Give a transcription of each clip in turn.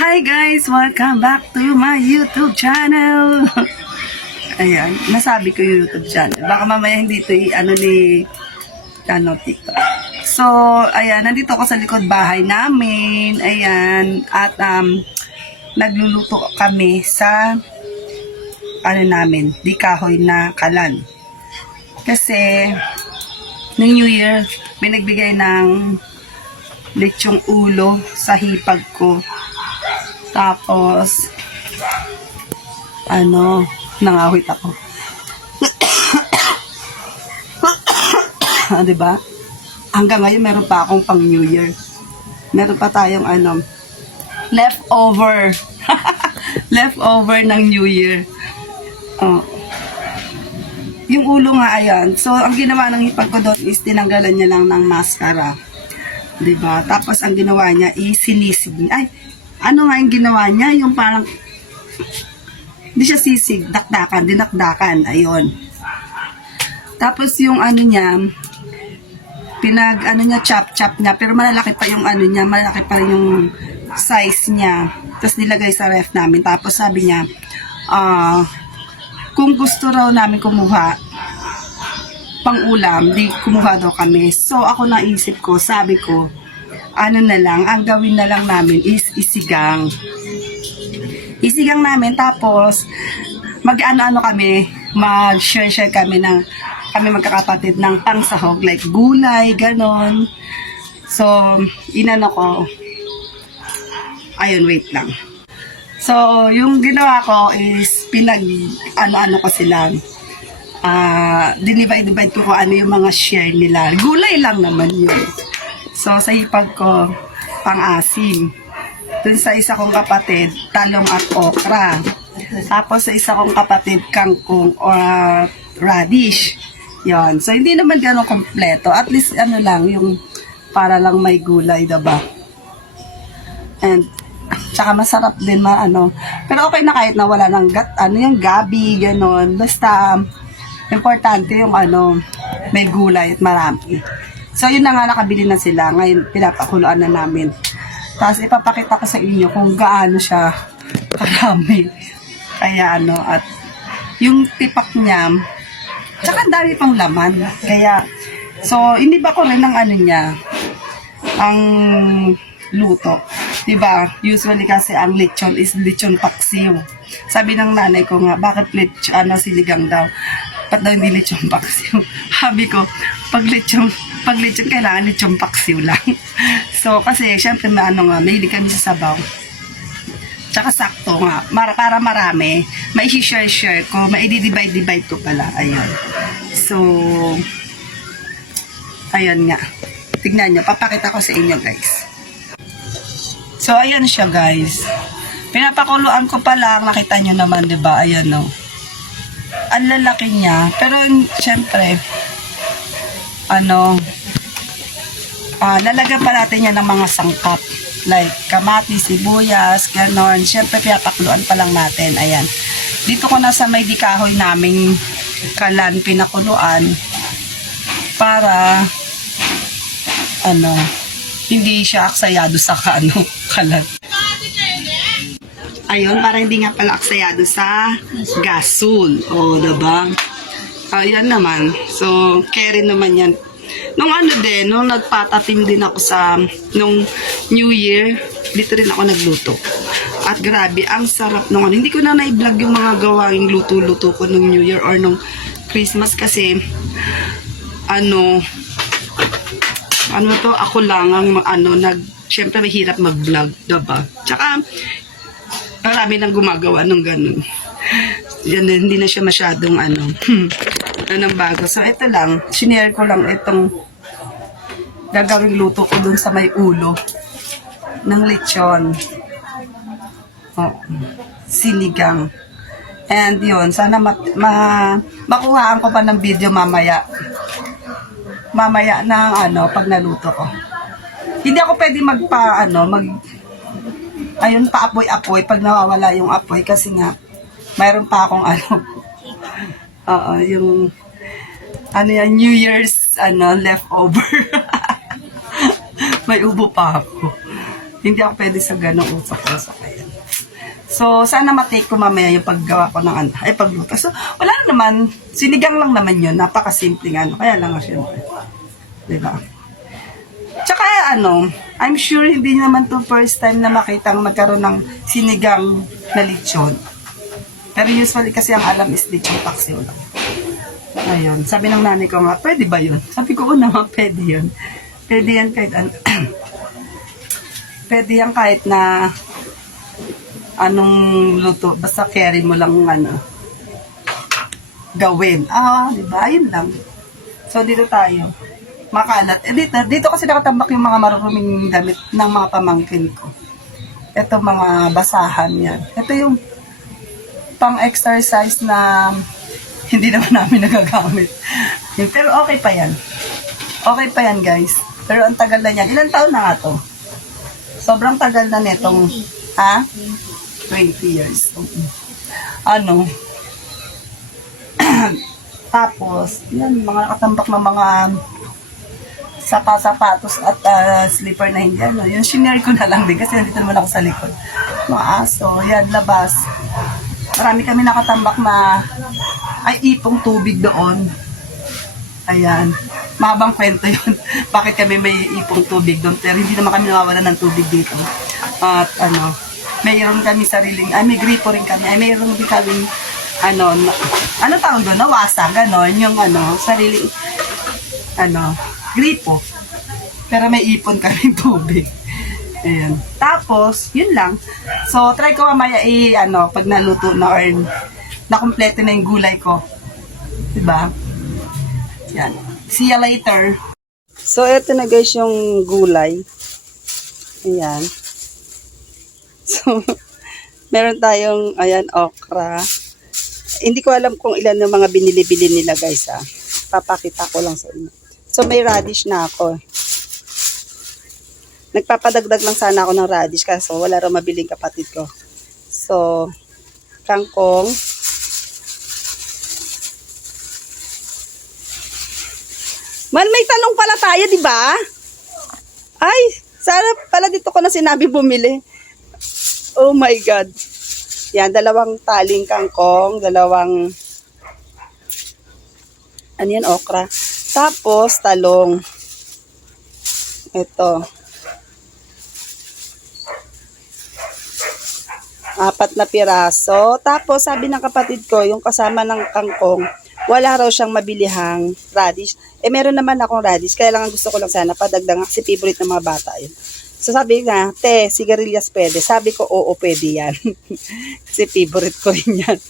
Hi guys! Welcome back to my YouTube channel! Ayan, nasabi ko yung YouTube channel. Baka mamaya hindi ito ni TikTok. So, ayan, nandito ako sa likod bahay namin. Ayan, at nagluluto kami sa di kahoy na kalan. Kasi, ng New Year, may nagbigay ng lechong ulo sa hipag ko. Tapos, nangawit ako. Diba? Hanggang ngayon, meron pa akong pang New Year. Meron pa tayong leftover. Leftover ng New Year. Oh. Yung ulo nga, ayan. So, ang ginawa ng hipag ko doon is tinanggalan niya lang ng mascara. Diba? Tapos, ang ginawa niya is sinisig. Ay, ano nga yung ginawa niya? Yung parang, hindi siya sisig, dinakdakan, ayun. Tapos yung niya, chop niya, pero malalaki pa yung malaki pa yung size niya. Tapos nilagay sa ref namin. Tapos sabi niya, kung gusto raw namin kumuha pang ulam, di kumuha daw kami. So ako naisip ko, sabi ko, ang gawin na lang namin is isigang. Isigang namin, tapos mag-share kami magkakapatid ng pangsahog, like gulay, ganon. So, ko. Ayun, wait lang. So, yung ginawa ko is ko sila. Dinivide ko kung ano yung mga share nila. Gulay lang naman yun. So, sa hipag ko, pang-asim. Dun sa isa kong kapatid, talong at okra. Tapos sa isa kong kapatid, kangkong or radish. Yon. So, hindi naman gano'ng kompleto. At least, yung para lang may gulay, diba? And, tsaka masarap din Pero okay na kahit na wala ng yung gabi, gano'n. Basta, importante yung may gulay at marami. So, yun na nga, nakabili na sila. Ngayon, pinapakuluan na namin. Tapos, ipapakita ko sa inyo kung gaano siya karami. Kaya, at yung tipak niya, tsaka dami pang laman. Kaya, so, hindi ba ko rin ang luto. Diba? Usually kasi ang lechon is lechon paksiw. Sabi ng nanay ko nga, bakit siligang daw? Ba't daw hindi lechon paksiw? Sabi ko, pag lechon kailangan lechon paksiw lang. So, kasi, syempre, mahilig kami sa sabaw. Tsaka sakto nga, para marami, mai-share ko, mai-divide ko pala. Ayan. So, ayan nga. Tignan nyo, papakita ko sa inyo, guys. So, ayan siya, guys. Pinapakuluan ko pa lang, nakita nyo naman, diba? Ayan, no. Ang lalaki niya, pero syempre, lalagyan pa natin yan ng mga sangkap, like kamatis, sibuyas, ganon. Syempre, pinapakuluan pa lang natin, ayan. Dito ko na sa may dikahoy naming kalan, pinakuluan, para, hindi siya aksayado sa kalan. Ayun, para hindi nga pala aksayado sa gasol. O, diba? Ayan naman. So, carry naman yan. Nung nagpatatim din ako nung New Year, dito rin ako nagluto. At grabe, ang sarap nung hindi ko na na-vlog yung mga gawaing luto-luto ko nung New Year or nung Christmas kasi, ako lang ang, syempre mahirap mag-vlog, diba? Tsaka, marami nang gumagawa ng ganun. Yan, hindi na siya masyadong anong bago. So, ito lang. Sinare ko lang itong gagawing luto ko dun sa may ulo ng lechon. Sinigang. And yun, sana makuhaan ko pa ng video mamaya. Mamaya ng pag naluto ko. Hindi ako pwede paapoy-apoy pag nawawala yung apoy kasi nga mayroon pa akong yung New Year's leftover. May ubo pa ako. Hindi ako pwede sa ganong usok-usok. Ayan. So, sana matake ko mamaya yung paggawa ko ng pagluto. So, wala na naman. Sinigang lang naman yun. Napakasimpleng ano. Kaya lang syempre. Diba? Tsaka I'm sure hindi naman to first time na makitang magkaroon ng sinigang na lechon. Pero usually kasi ang alam is lechon paksiw lang. Ayun. Sabi ng nanay ko nga, pwede ba yun? Sabi ko, naman, pwede yun. Pwede yan kahit pwede yan kahit na anong luto, basta carry mo lang gawin. Di ba? Ayun lang. So, dito tayo. Makalat. Dito kasi nakatambak yung mga maruruming damit ng mga pamangkin ko. Ito mga basahan yan. Ito yung pang-exercise na hindi naman namin nagagamit. Pero okay pa yan. Okay pa yan, guys. Pero ang tagal na yan. Ilang taon na nga to? Sobrang tagal na netong, 20 years. Tapos, yan, mga nakatambak ng mga sapatos at slipper na hindi. Yung shinare ko na lang din kasi nandito naman ako sa likod. Mga aso, yan, labas. Marami kami nakatambak na ipong tubig doon. Ayan. Mahabang kwento yun. Bakit kami may ipong tubig doon? Pero hindi naman kami nawawalan ng tubig dito. At mayroon kami sariling, may gripo rin kami. Mayroon din kami, tawag doon? Nawasa, gano'n. Yung sariling, gripo. Pero may ipon kami tubig. Ayan. Tapos, yun lang. So, try ko mamaya pag naluto na or nakumpleto na yung gulay ko. Diba? Yan. See you later. So, eto na guys yung gulay. Ayan. So, meron tayong, okra. Hindi ko alam kung ilan yung mga binili-bili nila guys Papakita ko lang sa inyo. So, may radish na ako. Nagpapadagdag lang sana ako ng radish kasi wala raw mabiling kapatid ko. So, kangkong. May talong pala tayo, di ba? Ay, sana pala dito ko na sinabi bumili. Oh my God. Yan, 2 taling kangkong, 2 okra. Tapos, talong. Ito. 4 na piraso. Tapos, sabi ng kapatid ko, yung kasama ng kangkong, wala raw siyang mabilihang radish. Meron naman akong radish, kaya lang gusto ko lang sana padagdag kasi favorite ng mga bata yun. So sabi nga, sigarilyas pwede. Sabi ko, oo, pwede yan. Kasi favorite ko rin yan.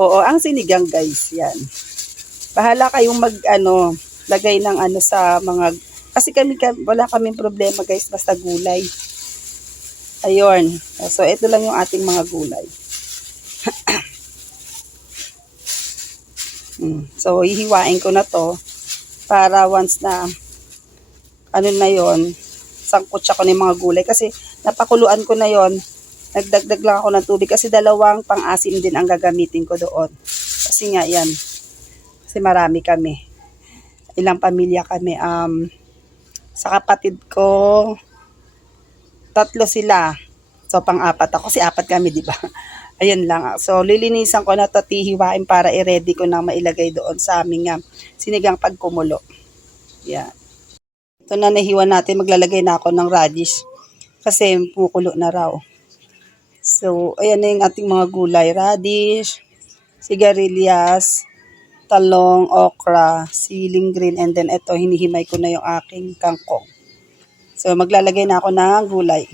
Oo, ang sinigang guys, yan. Bahala kayong lagay ng sa mga, kasi wala kaming problema guys, basta gulay. Ayun. So, ito lang yung ating mga gulay. So, hihiwain ko na to para once na na yon, sangkot siya ko ng mga gulay kasi napakuluan ko na yon. Nagdagdag lang ako ng tubig kasi 2 pang-asim din ang gagamitin ko doon. Kasi nga yan. Kasi marami kami. Ilang pamilya kami. Sa kapatid ko, 3 sila. So, pang-4 ako. Kasi 4 kami, di ba? Ayan lang. So, lilinisan ko na ito, tihiwain para i-ready ko na mailagay doon sa aming sinigang pagkumulo. Yan. Ito na nahiwa natin. Maglalagay na ako ng radish. Kasi pukulo na raw. So, ayan na yung ating mga gulay. Radish, sigarilyas, talong, okra, siling green, and then ito, hinihimay ko na yung aking kangkong. So, maglalagay na ako ng gulay.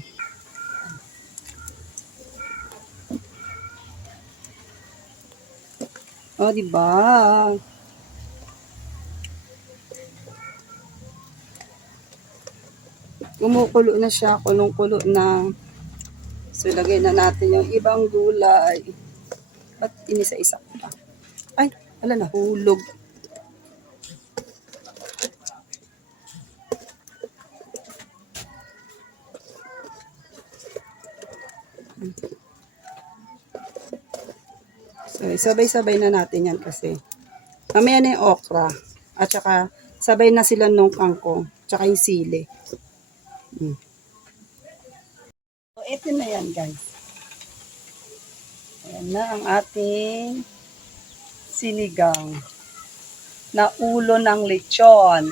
Oh, diba? Kumukulo na siya, kulong-kulo na. So, lagay na natin yung ibang gulay. Ba't inisa-isa ko pa? Ay, wala, nahulog. So, sabay-sabay na natin yan kasi. Mamaya na yung okra. At saka, sabay na sila nung kangkong. Tsaka yung sili. Ito na yan, guys. Ayan na ang ating sinigang na ulo ng lechon.